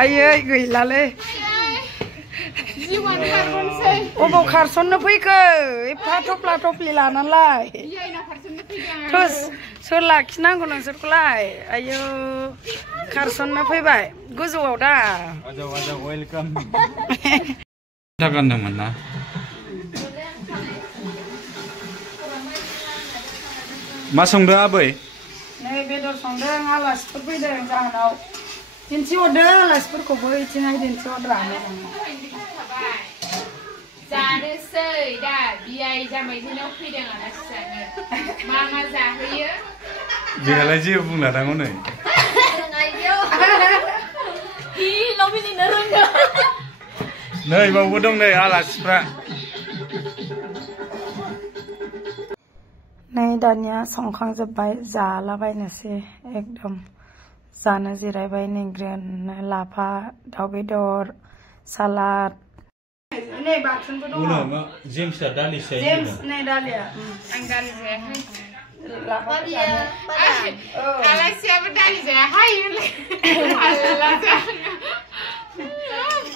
आयै गैलालै अबाव खारसननो फैखो एफा थफ्ला थफ्लि लानानैलाय सोर लाखिनांगौ नोंसोरखौलाय आयौ खारसननो फैबाय गोजौआव दा वेलकाम गानदोंमोन ना मा संदों आबै नै बेदर संदों आलासिफोर फैदों जाहोनाव दिन्थिहरदों आलासिफोरखौबो इथिंहाय दिन्थिहरद्रा जानोसै दा बियाय जामाइजोनाव फैदों आलासि जानो मा मा जाहोयो बेहालाय जेबो बुंला दां हनै नै बावबो दं नै आलासिफ्रा नै दानिया संखांजोब्बाय जालाबायनोसै एकदम जानो जिरायबाय निग्रेन लाफा दाउ बेदर सालाद नै बाथोनबो दङ जेम्सआ दालि जायो जेम्स नै दालिया आं दालि जायाखै आलासियाबो दालि जायाहाय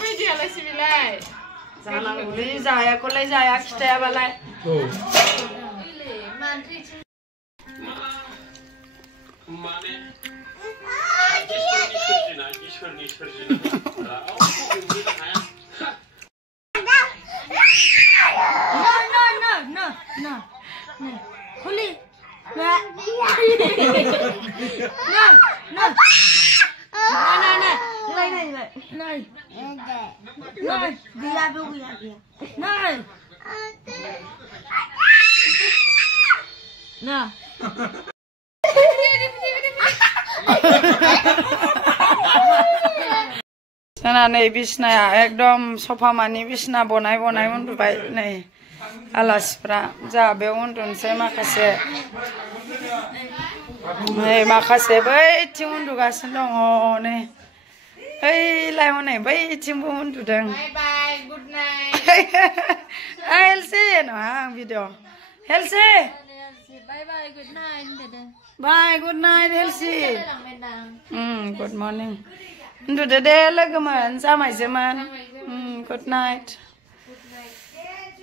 बायदि आलासि बिलाय जानांगौलै जायाखौलाय जाया खिथायाबालाय जोंना नै बिसनाया एकदम सफा मानि बिसना बनाय बनाय उन्दुबाय नै आलासिफ्रा जोंहा बेयाव उन्दुनोसै माखासे नै माखासे बैथिं उन्दुगासिनो दङ नै ओइलाय हनै बैथिंबो उन्दुदों बाय गुड नाइट हेलसे नङा आं भिडिअ हेलसे बाय बाय गुड नाइट बाय गुड नाइट हेलसी गुड मर्निं उन्दुदो दे लोगोमोन जामाइजोमोन गुड नाइट